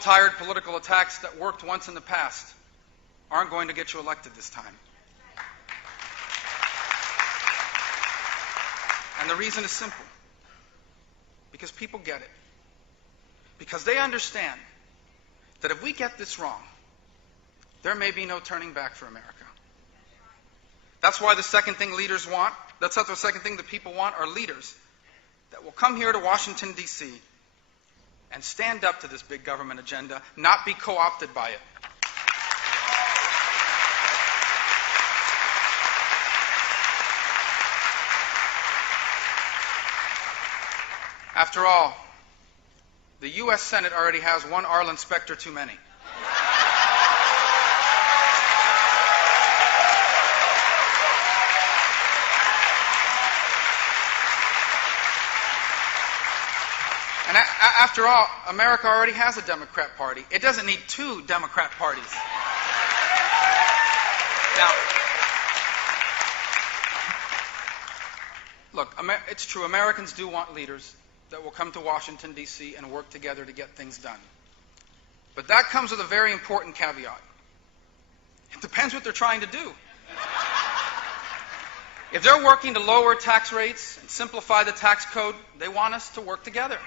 tired political attacks that worked once in the past aren't going to get you elected this time. And the reason is simple. Because people get it. Because they understand that if we get this wrong, there may be no turning back for America. That's why the second thing leaders want, that's the second thing that people want, are leaders that will come here to Washington, D.C. and stand up to this big government agenda, not be co-opted by it. After all, the U.S. Senate already has one Arlen Specter too many. And after all, America already has a Democrat Party. It doesn't need two Democrat parties. Now, look, it's true, Americans do want leaders that will come to Washington, D.C. and work together to get things done. But that comes with a very important caveat. It depends what they're trying to do. If they're working to lower tax rates and simplify the tax code, they want us to work together.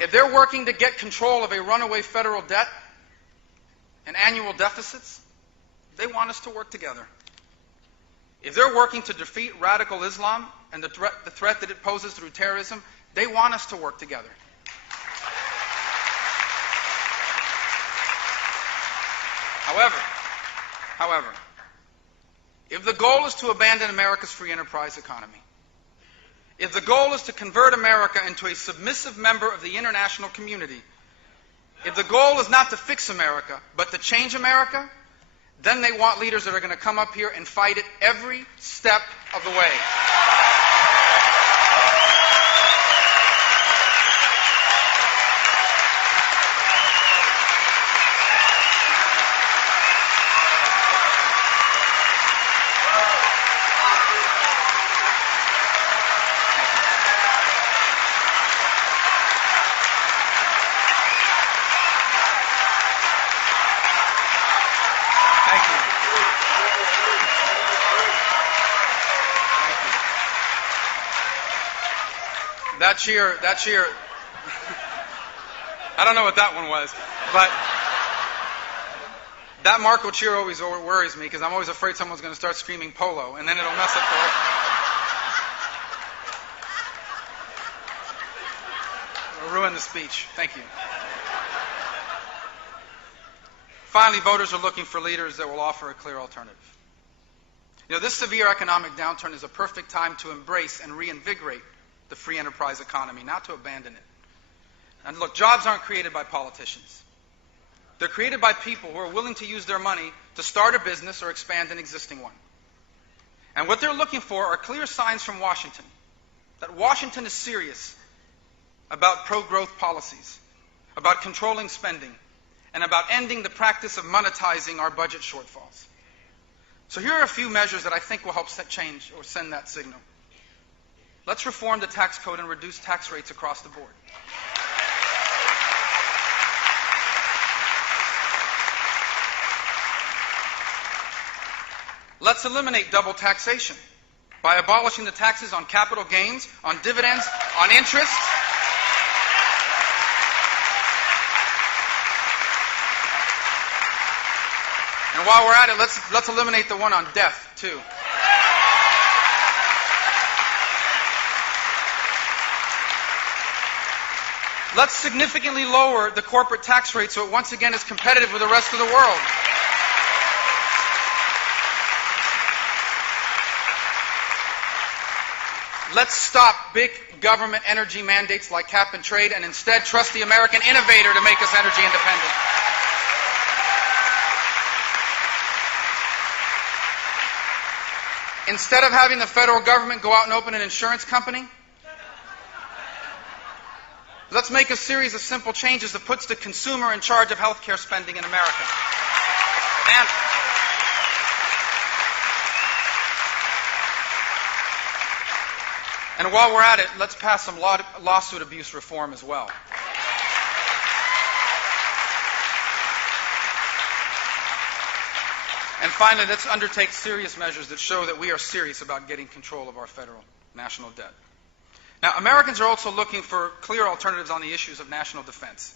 If they're working to get control of a runaway federal debt and annual deficits, they want us to work together. If they're working to defeat radical Islam and the threat that it poses through terrorism, they want us to work together. However, if the goal is to abandon America's free enterprise economy, if the goal is to convert America into a submissive member of the international community, if the goal is not to fix America, but to change America, then they want leaders that are going to come up here and fight it every step of the way. That cheer, I don't know what that one was, but that Marco cheer always worries me because I'm always afraid someone's going to start screaming polo and then it'll mess up it'll ruin the speech. Thank you. Finally, voters are looking for leaders that will offer a clear alternative. You know, this severe economic downturn is a perfect time to embrace and reinvigorate the free enterprise economy, not to abandon it. And look, jobs aren't created by politicians. They're created by people who are willing to use their money to start a business or expand an existing one. And what they're looking for are clear signs from Washington that Washington is serious about pro-growth policies, about controlling spending, and about ending the practice of monetizing our budget shortfalls. So here are a few measures that I think will help change or send that signal. Let's reform the tax code and reduce tax rates across the board. Let's eliminate double taxation by abolishing the taxes on capital gains, on dividends, on interest. And while we're at it, let's eliminate the one on death, too. Let's significantly lower the corporate tax rate so it once again is competitive with the rest of the world. Let's stop big government energy mandates like cap and trade and instead trust the American innovator to make us energy independent. Instead of having the federal government go out and open an insurance company, let's make a series of simple changes that puts the consumer in charge of health care spending in America. And while we're at it, let's pass some lawsuit abuse reform as well. And finally, let's undertake serious measures that show that we are serious about getting control of our federal national debt. Now, Americans are also looking for clear alternatives on the issues of national defense.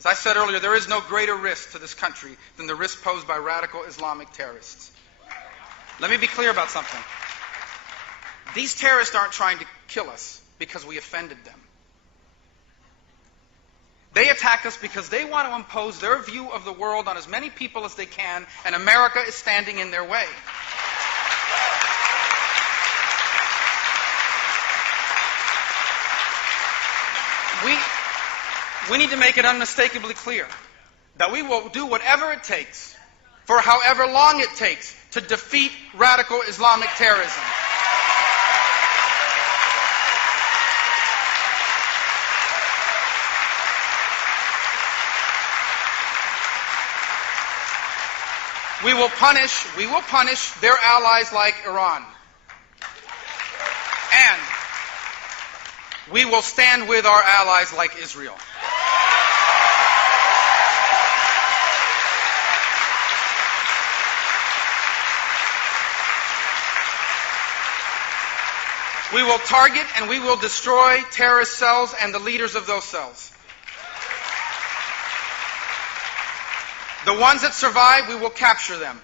As I said earlier, there is no greater risk to this country than the risk posed by radical Islamic terrorists. Let me be clear about something. These terrorists aren't trying to kill us because we offended them. They attack us because they want to impose their view of the world on as many people as they can, and America is standing in their way. We need to make it unmistakably clear that we will do whatever it takes, for however long it takes, to defeat radical Islamic terrorism. We will punish their allies like Iran. And we will stand with our allies like Israel. We will target and we will destroy terrorist cells and the leaders of those cells. The ones that survive, we will capture them.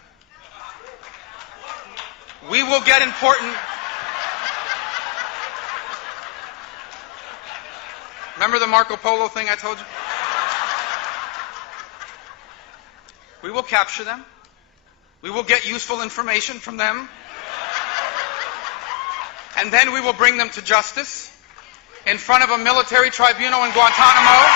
We will get important... Remember the Marco Polo thing I told you? We will capture them. We will get useful information from them. And then we will bring them to justice in front of a military tribunal in Guantanamo.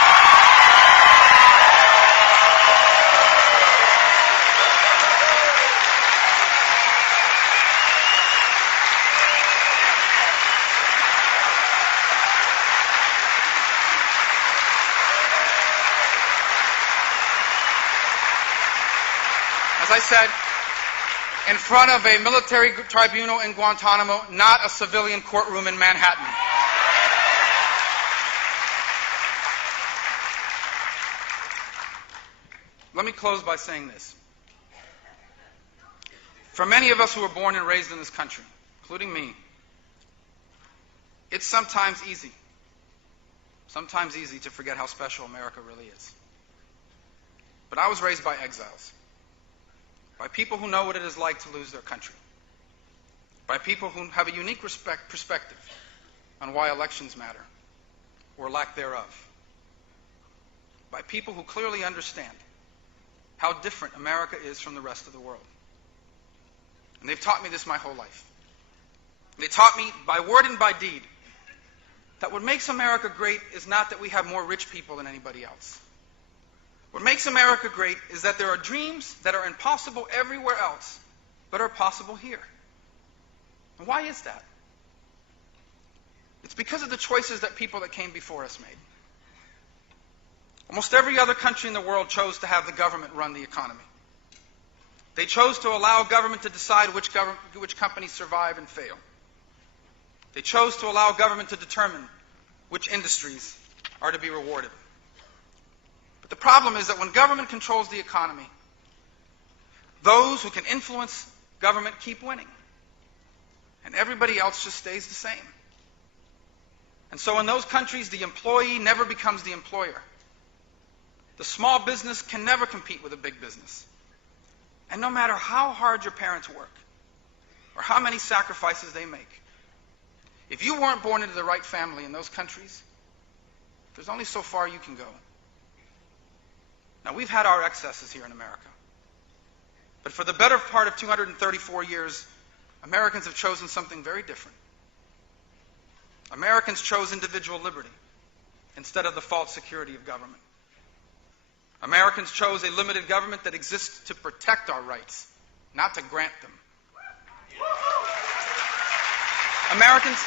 As I said, in front of a military tribunal in Guantanamo, not a civilian courtroom in Manhattan. Let me close by saying this. For many of us who were born and raised in this country, including me, it's sometimes easy to forget how special America really is. But I was raised by exiles. By people who know what it is like to lose their country. By people who have a unique perspective on why elections matter, or lack thereof. By people who clearly understand how different America is from the rest of the world. And they've taught me this my whole life. They taught me by word and by deed that what makes America great is not that we have more rich people than anybody else. What makes America great is that there are dreams that are impossible everywhere else, but are possible here. And why is that? It's because of the choices that people that came before us made. Almost every other country in the world chose to have the government run the economy. They chose to allow government to decide which companies survive and fail. They chose to allow government to determine which industries are to be rewarded. The problem is that when government controls the economy, those who can influence government keep winning. And everybody else just stays the same. And so in those countries, the employee never becomes the employer. The small business can never compete with a big business. And no matter how hard your parents work, or how many sacrifices they make, if you weren't born into the right family in those countries, there's only so far you can go. Now, we've had our excesses here in America. But for the better part of 234 years, Americans have chosen something very different. Americans chose individual liberty instead of the false security of government. Americans chose a limited government that exists to protect our rights, not to grant them. Americans